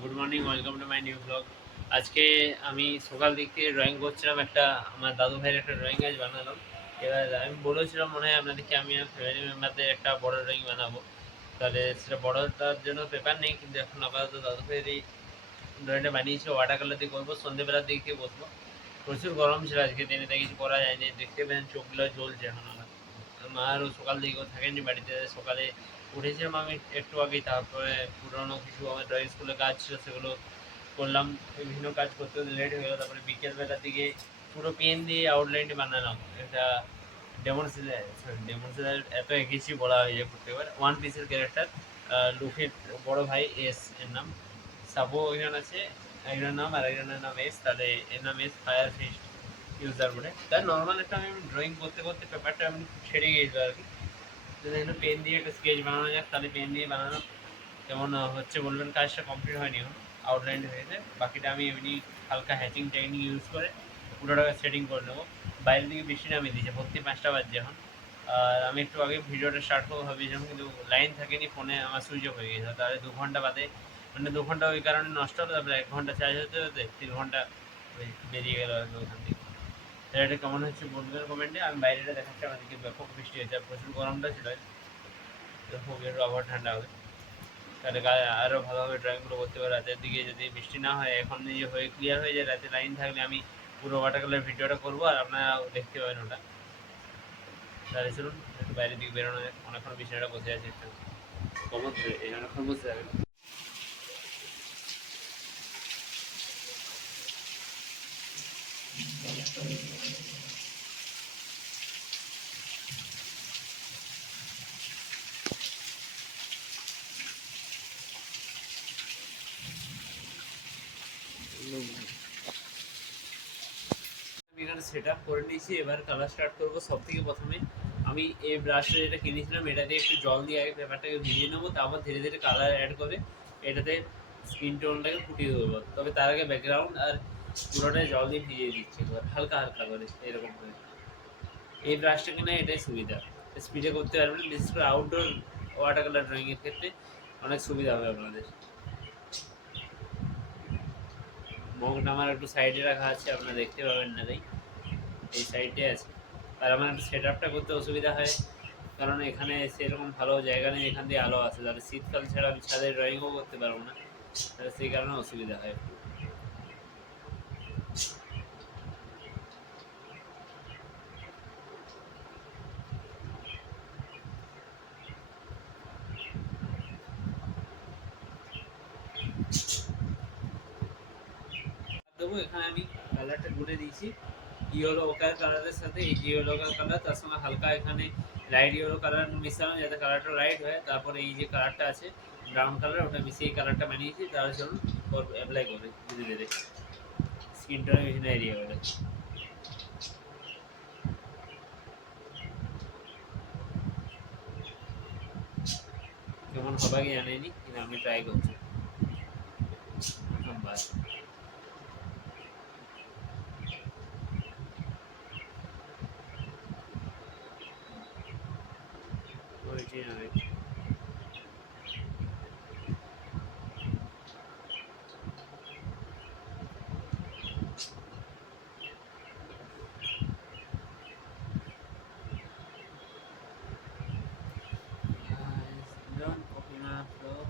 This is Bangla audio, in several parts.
Good morning, welcome to my new blog. আজকে আমি সকাল দিক থেকে ড্রয়িং করছিলাম। একটা আমার দাদু ভাইয়ের একটা ড্রয়িং আজ বানালাম। এবার আমি বলেছিলাম মনে হয় আপনাদেরকে আমি আর ফ্যামিলি মেম্বারদের একটা বড় ড্রয়িং বানাবো। তাহলে সেটা বড়টার জন্য পেপার নেই, কিন্তু এখন আপাতত দাদু ভাইয়ের এই ড্রয়িংটা বানিয়েছি, ওয়াটার কালার দিয়ে করবো। সন্ধ্যেবেলার দিক থেকে বসবো। প্রচুর গরম ছিল আজকে দিনে, তাই কিছু করা যায়নি। দেখতে পেলেন চোখগুলো জ্বলছে এখন আমার। মা আরও সকাল দিকেও থাকেনি বাড়িতে। সকালে উঠেছিলাম আমি একটু আগেই, তারপরে পুরোনো কিছু আমার ড্রয়িং স্কুলের কাজ ছিল সেগুলো করলাম। বিভিন্ন কাজ করতে করতে লেট হয়ে গেলো। তারপরে বিকেলবেলার দিকে পুরো পেন দিয়ে আউটলাইনটি বানালাম। এটা ডেমনস্ট্রেটার এত এঁকেছি বলা হয়ে যায় প্রত্যেকবার। ওয়ান পিসের ক্যারেক্টার, লুফির বড় ভাই এস এর নাম। সাবো একজন আছে, একজনের নাম, আর একজনের নাম এস। তাহলে এর নাম এস ফায়ার ফিস্ট ইউজার বলে। তার নর্মাল একটা আমি ড্রয়িং করতে করতে পেপারটা আমি ছেড়ে গিয়েছিল আর কি। এখানে পেন দিয়ে একটা স্কেচ বানানো যাক, তাহলে পেন দিয়ে বানানো কেমন হচ্ছে বলবেন। কাজটা কমপ্লিট হয়নি এখন, আউটলাইন হয়েছে। বাকিটা আমি এমনি হালকা হ্যাচিং টেকনিক ইউজ করে পুরোটাকে সেটিং করে নেবো। বাইরের দিকে বৃষ্টি নামিয়ে দিয়েছে, ভর্তি 5টা বাজছে এখন। আর আমি একটু আগে ভিডিওটা স্টার্ট করবো ভাবিয়েছিলাম, কিন্তু লাইন থাকেনি ফোনে, আমার সুইচ অফ হয়ে গেছে। তাহলে 2 ঘন্টা বাদে, মানে 2 ঘন্টা ওই কারণে নষ্ট হলো। তারপরে 1 ঘন্টা চার্জ হতে হতে 3 ঘন্টা বেরিয়ে গেল আর কি ওখান থেকে। এটা কেমন হচ্ছে বলবেন কমেন্টে। আমি বাইরেটা দেখাচ্ছি, আমাদেরকে ব্যাপক বৃষ্টি হয়েছে, আর প্রচুর গরমটা ছিল। হোক একটু আবহাওয়া ঠান্ডা হবে, তাহলে আরও ভালোভাবে ড্রয়িংগুলো করতে পারে। রাতের দিকে যদি বৃষ্টি না হয়, এখন যে হয়ে ক্লিয়ার হয়ে যায়, রাতে লাইন থাকলে আমি পুরো ওয়াটার কালার ভিডিওটা করবো, আর আপনারা দেখতে পাবেন ওটা। তাহলে চলুন একটু বাইরের দিকে বেরোনো যায়। অনেকক্ষণ বিছানাটা বসে আছে, একটু কমত এই অনেকক্ষণ বসে যাবে। আমি এখানে সেট আপ করে নিয়েছি, এবার কালার স্টার্ট করবো। সব থেকে প্রথমে আমি এই ব্রাশটা যেটা কিনেছিলাম, এটা দিয়ে একটু জল দিয়ে আগে পেপারটাকে ভিজিয়ে নেবো, তারপর ধীরে ধীরে কালার অ্যাড করে এটাতে স্কিন টোনটাকে ফুটিয়ে দেবো। তবে তার আগে ব্যাকগ্রাউন্ড আর পুরোটাই জল দিয়ে ভিজিয়ে দিচ্ছি এবার, হালকা হালকা করে এরকম করে। এই ব্রাশটা কিনা এটাই সুবিধা, স্পিডে করতে পারবেন। বিশেষ করে আউটডোর ওয়াটার কালার ড্রয়িংয়ের ক্ষেত্রে অনেক সুবিধা হবে আপনাদের। মগটা আমার একটু সাইডে রাখা আছে, আপনারা দেখতে পাবেন না তাই এই সাইডে আছে। আর আমার একটু সেট আপটা করতে অসুবিধা হয়, কারণ এখানে সেরকম ভালো জায়গা নেই এখান দিয়ে আলো আসে। তাহলে শীতকাল ছাড়া আমি ছাদে ড্রয়িংও করতে পারবো না, তাহলে সেই কারণে অসুবিধা হয় একটু। দেবো এখানে আমি কালারটা গুলে দিয়েছি। ইয়েলো ওকার কালারের সাথে এই যে ইয়েলো কালার, তার সঙ্গে হালকা এখানে লাইট ইয়েলো কালার মিশানো, যাতে কালারটা লাইট হয়। তারপরে এই যে কালারটা আছে ব্রাউন কালার, ওটা মিশিয়ে এই কালারটা বানিয়েছি। তাহলে চলুন অ্যাপ্লাই করে ধীরে ধীরে স্কিন টোনের বিভিন্ন এরিয়া করে। কেমন হবে কি জানিনি, কিন্তু আমি ট্রাই করছি প্রথমবার। original don't copy my flow.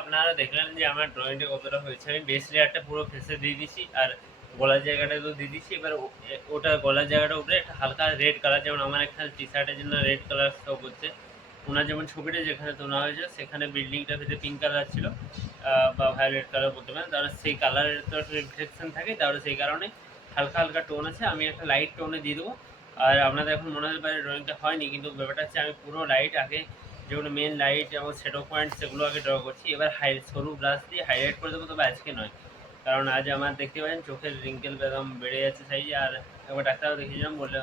আপনারা দেখলেন যে আমার ড্রয়িংটা কতটা হয়েছে। আমি বেস লেয়ারটা পুরো ফেসে দিয়ে দিছি আর গলার জায়গাটা তো দিয়ে দিছি। এবার ওটা গলার জায়গাটার উপরে একটা হালকা রেড কালার, যেমন আমার এখানে টি শার্টের জন্য রেড কালার শো করছে। ওনার যেমন ছবিটা যেখানে তোলা হয়েছে সেখানে বিল্ডিংটার ভিতরে পিঙ্ক কালার ছিল বা ভায়োলেট কালার বলতে পারেন, তাহলে সেই কালারের তো একটা রিফ্লেকশন থাকে, তাহলে সেই কারণে হালকা হালকা টোন আছে। আমি একটা লাইট টোনে দিয়ে দেবো। আর আপনাদের এখন মনে হতে পারে ড্রয়িংটা হয়নি, কিন্তু ব্যাপারটা হচ্ছে আমি পুরো লাইট আগে, যেগুলো মেন লাইট এবং শ্যাডো পয়েন্ট সেগুলো আগে ড্র করছি। এবার সরু ব্রাশ দিয়ে হাইলাইট করে দেবো, তবে আজকে নয়, কারণ আজ আমার দেখতে পাচ্ছেন চোখের রিঙ্কেল একদম বেড়ে যাচ্ছে সাইজে। আর একবার ডাক্তারও দেখিয়েছিলাম, বললে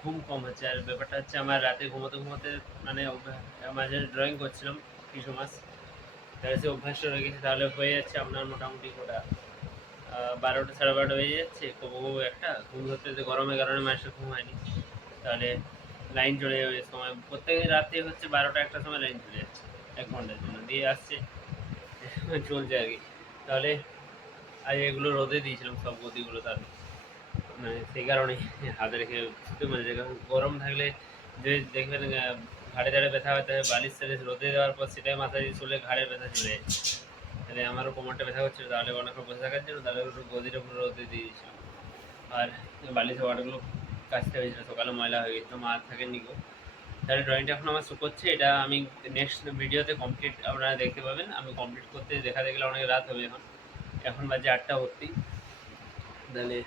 ঘুম কম হচ্ছে। আর ব্যাপারটা হচ্ছে আমার রাতে ঘুমোতে ঘুমোতে মানে মাঝে ড্রয়িং করছিলাম কিছু মাস, তাহলে সে অভ্যাসটা রয়ে গেছে। তাহলে হয়ে যাচ্ছে আপনার মোটামুটি ওটা 12টা 12:30 বেজে যাচ্ছে, কবু কবু একটা ঘুম ধরতে ধরতে, গরমের কারণে মানুষের ঘুম হয়নি। তাহলে লাইন চলে যাবে সময়, প্রত্যেক রাতে হচ্ছে 12টা 1টার সময় লাইন চলে যাচ্ছে 1 ঘন্টার জন্য, দিয়ে আসছে চলছে আর কি। তাহলে আজ এগুলো রোদে দিয়েছিলাম সব গদিগুলো, তার মানে সেই কারণেই হাতে রেখে শুতে মনে যায়। কারণ গরম থাকলে যে দেখবেন ঘাড়ে দাঁড়ে ব্যথা হয়, তাহলে বালিশ সালিশ রোদে দেওয়ার পর সেটাই মাথায় দিয়ে শুলে ঘাড়ে ব্যথা চলে যায়। তাহলে আমারও কোমরটা ব্যথা করছিল, তাহলে অনেকক্ষণ বসে থাকার জন্য তাহলে একটু গদিটা পুরো রোদে দিয়ে দিয়েছিলাম। আর বালিশের ওয়াটারগুলো কাচতে হয়েছিল, সকালে ময়লা হয়ে গেছিলো, মা থাকেননি গো। তাহলে ড্রয়িংটা এখন আমার শুকোচ্ছে, এটা আমি নেক্সট ভিডিওতে কমপ্লিট আপনারা দেখতে পাবেন। আমি কমপ্লিট করতে দেখাতে গেলে অনেক রাত হবে। এখন এখন বাজে 8টা ভর্তি। তাহলে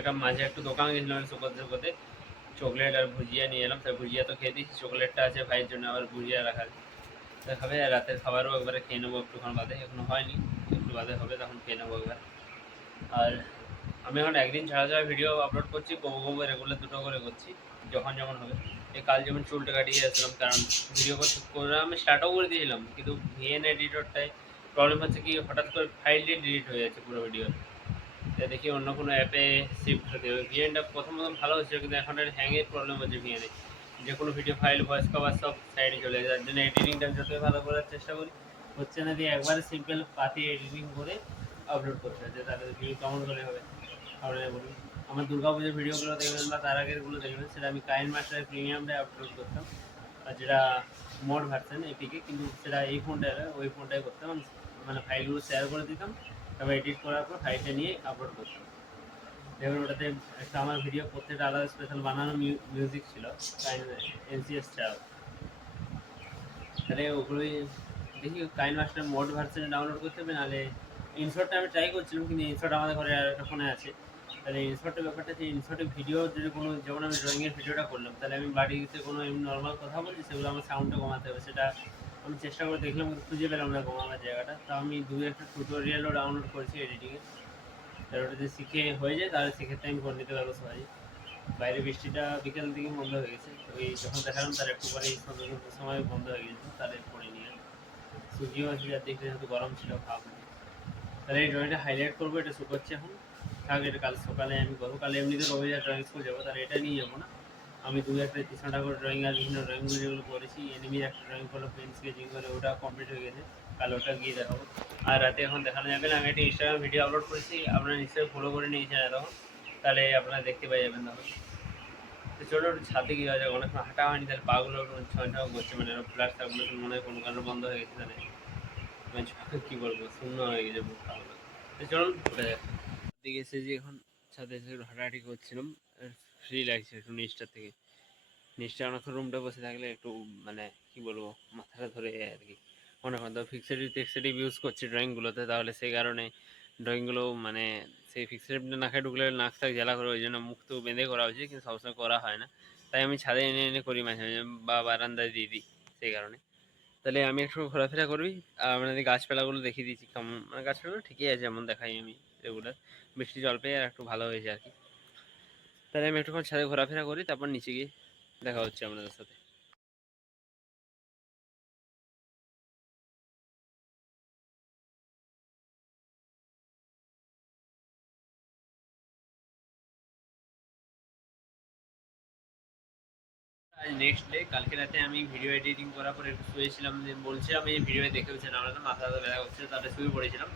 একটা মাঝে একটু দোকানে গেছিলাম শুকোতে শুকোতে, চকলেট আর ভুজিয়া নিয়ে এলাম। তাই ভুজিয়া তো খেয়ে দিচ্ছি, চকলেটটা আছে ভাইয়ের জন্য, আবার ভুজিয়া রাখা তাই খাবে। আর রাতের খাবারও একবারে খেয়ে নেবো একটুক্ষণ বাদে, এখনো হয়নি, একটু বাদে হবে, তখন খেয়ে নেবো একবার। আর আমি এখন একদিন ছাড়া ছাড়া ভিডিও আপলোড করছি, কবু কবু রেগুলার 2টো করে করছি, যখন যেমন হবে। এই কাল যেমন চুলটা কাটিয়ে আসলাম, কারণ ভিডিও করে আমি স্টার্টও করে দিয়েছিলাম, কিন্তু ভিএন এডিটরটাই প্রবলেম হচ্ছে কি, হঠাৎ করে ফাইলটি ডিলিট হয়ে যাচ্ছে পুরো ভিডিও। দেখি অন্য কোনো অ্যাপে শিফট হতে হবে। ভিএনটা প্রথম ভালো হচ্ছিল, কিন্তু এখন হ্যাংয়ের প্রবলেম হচ্ছে ভিএনে। যে কোনো ভিডিও ফাইল ভয়েস কভার সব সাইডে চলে যায়, যার জন্য এডিটিংটা যতই ভালো করার চেষ্টা করি হচ্ছে না, দিয়ে একবারে সিম্পল পাতিয়ে এডিটিং করে আপলোড করতে হচ্ছে, তাহলে ভিডিও কেমন করে হবে আপনারা বলুন। আমার দুর্গাপুজোর ভিডিওগুলো দেখবেন বা তার আগেরগুলো দেখবেন, সেটা আমি কাইন মাস্টার প্রিমিয়ামটাই আপলোড করতাম, আর যেটা মোড ভার্সন এপিকে, কিন্তু সেটা এই ফোনটায় ওই ফোনটাই করতাম। মানে ফাইলগুলো শেয়ার করে দিতাম, তারপর এডিট করার পর ফাইলটা নিয়ে আপলোড করতাম। এবার ওটাতে একটা আমার ভিডিও প্রত্যেকটা আলাদা স্পেশাল বানানো মিউজিক ছিল, এনসিএস ছাড়াও। তাহলে ওগুলোই দেখি কাইন মাস্টার মোড ভার্সনে ডাউনলোড করতে হবে, নাহলে ইনশটটা আমি ট্রাই করছিলাম, কিন্তু ইনশট আমাদের ঘরে আর একটা ফোনে আছে। তাহলে ইনশটের ব্যাপারটা যে ইনশটে ভিডিও যদি কোনো, যেমন আমি ড্রয়িংয়ের ভিডিওটা করলাম, তাহলে আমি বাড়িতে কোনো এমনি নর্মাল কথা বলছি, সেগুলো আমার সাউন্ডটা কমাতে হবে। সেটা আমি চেষ্টা করে দেখলাম, কিন্তু খুঁজে পেলাম না কমাবার জায়গাটা। তো আমি একটা টিউটোরিয়ালও ডাউনলোড করেছি এডিটিংয়ে, তাহলে ওটা যদি শিখে হয়ে যায়, তাহলে সেক্ষেত্রে আমি করে নিতে পারবো সবাই। বাইরে বৃষ্টিটা বিকেল দিকে বন্ধ হয়ে গেছে, ওই যখন দেখালাম তার একটু পরে সময় বন্ধ হয়ে গেছে, তাহলে পরে নিয়ে সুজিও আছে, যার দেখতে যেহেতু গরম ছিল ভাব। তাহলে এই ড্রয়িংটা হাইলাইট করবো, এটা শুকোচ্ছে এখন, থাক, এটা কাল সকালে আমি করবো। কাল এমনিতে রবিবার ড্রয়িং স্কুল যাবো, তাহলে এটা নিয়ে যাবো না। আমি একটা 300টা করে ড্রয়িং আর বিভিন্ন ড্রয়িংগুলো যেগুলো করেছি, এনিমির একটা ড্রয়িং করলো পেন স্কেচিং করে, ওটা কমপ্লিট হয়ে গেছে, কাল ওটা গিয়ে দেখাবো। আর রাতে এখন দেখানো যাবে না, আমি একটা ইনস্টাগ্রাম ভিডিও আপলোড করেছি, আপনারা নিশ্চয়ই ফলো করে নিয়েছেন এতক্ষণ, তাহলে আপনারা দেখতে পেয়ে যাবেন তখন। তো চলো একটু ছাদে গিয়ে যাবে, অনেকক্ষণ হাঁটা হয়নি, তাহলে পাগুলো ছয় ছয় করছে, মানে ফ্ল্যাশ থাকলে মনে হয় কোনো কারণে বন্ধ হয়ে গেছে, তাহলে কি বলবো, শূন্য হয়ে গেছে পাগুলো। তো চলুন উঠে যাক। দিকে এসে যে এখন ছাদে এসে একটু হাঁটাহাঁটি করছিলাম, ফ্রি লাগছে একটু নিচটার থেকে। নিচটা অনেকক্ষণ রুমটা বসে থাকলে একটু মানে কি বলবো, মাথাটা ধরে আর কি। অনেকক্ষণ তো ফিক্সেটিভ ইউজ করছি ড্রয়িংগুলোতে, তাহলে সেই কারণে ড্রয়িংগুলো মানে সেই ফিক্সেটিভটা নাকে ঢুকলে নাক টাক জ্বালা করে, ওই জন্য মুখ তো বেঁধে করা উচিত, কিন্তু সবসময় করা হয় না। তাই আমি ছাদে এনে এনে করি মাঝে মাঝে, বা বারান্দায় দিয়ে দিই সেই কারণে। তাহলে আমি একটু ঘোরাফেরা করবি, আর আপনাদের গাছপালাগুলো দেখিয়ে দিচ্ছি কেমন, মানে গাছপালাগুলো ঠিকই আছে, যেমন দেখাই আমি রেগুলার। বৃষ্টি জল পেয়ে আর একটু ভালো হয়েছে আর কি। তাহলে আমি একটুক্ষণ ছাদে ঘোরাফেরা করি, তারপর নিচে গিয়ে দেখা হচ্ছে আপনাদের সাথে। আজ নেক্সট ডে, কালকে রাতে আমি ভিডিও এডিটিং করার পর একটু শুয়েছিলাম, যে বলছিলাম এই ভিডিও দেখেওছেন আপনারা, মাথা ব্যথা করছিল, তাহলে শুয়ে পড়েছিলাম।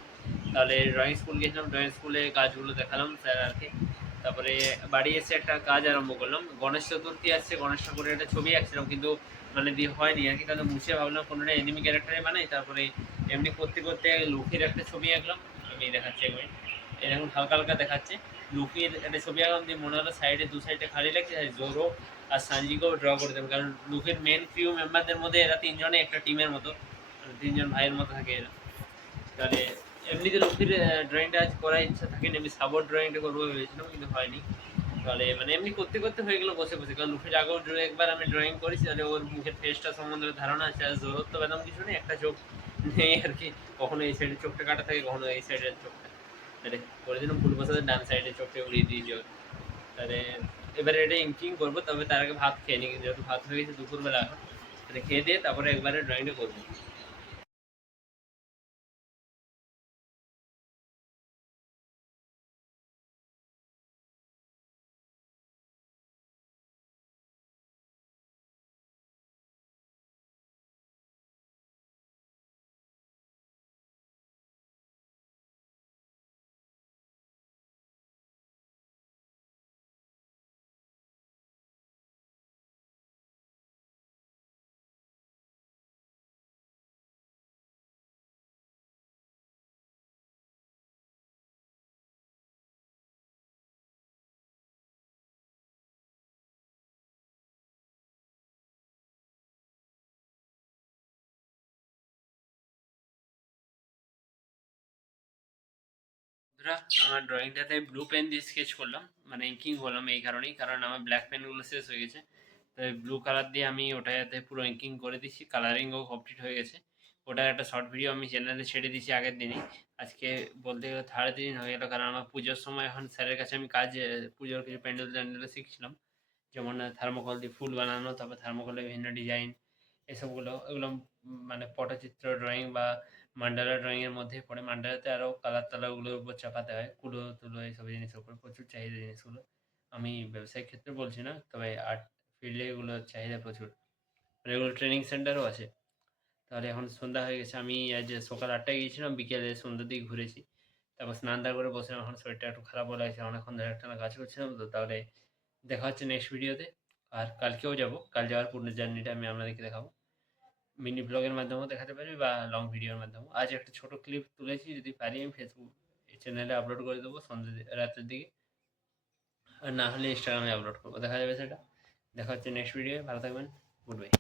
তাহলে ড্রয়িং স্কুল গেছিলাম, ড্রয়িং স্কুলে কাজগুলো দেখালাম স্যার আর কি। তারপরে বাড়ি এসে একটা কাজ আরম্ভ করলাম, গণেশ চতুর্থী আসছে, গণেশ ঠাকুরের একটা ছবি আঁকছিলাম, কিন্তু মানে দিয়ে হয়নি আর কি। তাহলে মুছে ভাবলাম কোনোটা এনিমি ক্যারেক্টারে বানাই, তারপরে এমনি করতে করতে লুফির একটা ছবি আঁকলাম, আমি দেখাচ্ছি একবার। এরকম হালকা হালকা দেখাচ্ছে। লুফির একটা ছবি আঁকলাম দিয়ে মনে হলো সাইডে দু সাইডে খালি লাগছে, জোরো আর সানজিকেও ড্র করে দেবো, কারণ লুফির মেন ক্রিউ মেম্বারদের মধ্যে এরা তিনজনে একটা টিমের মতো, মানে তিনজন ভাইয়ের মতো থাকে এরা। তাহলে এমনিতে লুফির ড্রয়িংটা আজ করার ইচ্ছা থাকেনি, আমি সাবর ড্রয়িংটা করবো ভেবেছিলাম কিন্তু হয়নি। তাহলে মানে এমনি করতে করতে হয়ে গেলো বসে বসে, কারণ লুফির আগেও একবার আমি ড্রয়িং করেছি, তাহলে ওর মুখের ফেসটা সম্বন্ধে ধারণা আছে। আর জোরত তো বেদম কিছু নেই, একটা চোখ নেই আর কি, কখনো এই সাইডের চোখটা কাটা থাকে, কখনো এই সাইডের চোখটা। তাহলে করে দিলাম ফুল বসাতে ডান সাইডের চোখটা উড়িয়ে দিয়েছি ওর। তাহলে এবারে এটা ইঙ্কিং করবো, তবে তার আগে ভাত খেয়ে নিই, যেহেতু ভাত হয়ে গেছে দুপুরবেলা এখন। তাহলে খেয়ে দিয়ে তারপরে একবারে ড্রয়িংটা করবো। বন্ধুরা, আমার ড্রয়িংটাতে ব্লু পেন দিয়ে স্কেচ করলাম, মানে ইঙ্কিং করলাম এই কারণেই, কারণ আমার ব্ল্যাক পেনগুলো শেষ হয়ে গেছে। তাই ব্লু কালার দিয়ে আমি ওটাতে পুরো ইঙ্কিং করে দিচ্ছি, কালারিংও কমপ্লিট হয়ে গেছে। ওটার একটা শর্ট ভিডিও আমি চ্যানেলে ছেড়ে দিয়েছি আগের দিনই। আজকে বলতে গেলে থার্ড দিন হয়ে গেলো, কারণ আমার পুজোর সময় এখন স্যারের কাছে আমি কাজ, পুজোর কিছু প্যান্ডেল ট্যান্ডেলও শিখছিলাম, যেমন থার্মোকল দিয়ে ফুল বানানো, তারপর থার্মোকলের বিভিন্ন ডিজাইন, এসবগুলো এগুলো মানে পটচিত্র ড্রয়িং বা মান্ডালা ড্রয়িং এর মধ্যে পড়ে। মান্ডালাতে আরও কালার টালারগুলোর উপর চাপাতে হয়, কুলো তুলো এইসব জিনিসের উপর প্রচুর চাহিদা জিনিসগুলো। আমি ব্যবসায়িক ক্ষেত্রে বলছি না, তবে আর্ট ফিল্ডে এগুলোর চাহিদা প্রচুর, মানে এগুলো ট্রেনিং সেন্টারও আছে। তাহলে এখন সন্ধ্যা হয়ে গেছে, আমি আজ সকাল 8টায় গিয়েছিলাম, বিকেলে সন্ধ্যার দিকে ঘুরেছি। তারপর স্নান টান করে বসে, এখন শরীরটা একটু খারাপ লাগছে, অনেকক্ষণ ধরে একটানা কাজ করছিলাম তো। তাহলে দেখা হচ্ছে নেক্সট ভিডিওতে। আর কালকেও যাব, কাল যাওয়ার পুরো জার্নিটা আমি আপনাদেরকে দেখাবো, মিনি ব্লগের মাধ্যমেও দেখাতে পারি বা লং ভিডিওর মাধ্যমেও। আজ একটা ছোট ক্লিপ তুলেছি, যদি পারি আমি ফেসবুক চ্যানেলে আপলোড করে দেবো সন্ধ্যে রাতের দিকে, আর না হলে ইনস্টাগ্রামে আপলোড করবো, দেখা যাবে সেটা। দেখা হচ্ছে নেক্সট ভিডিও, ভালো থাকবেন, গুড বাই।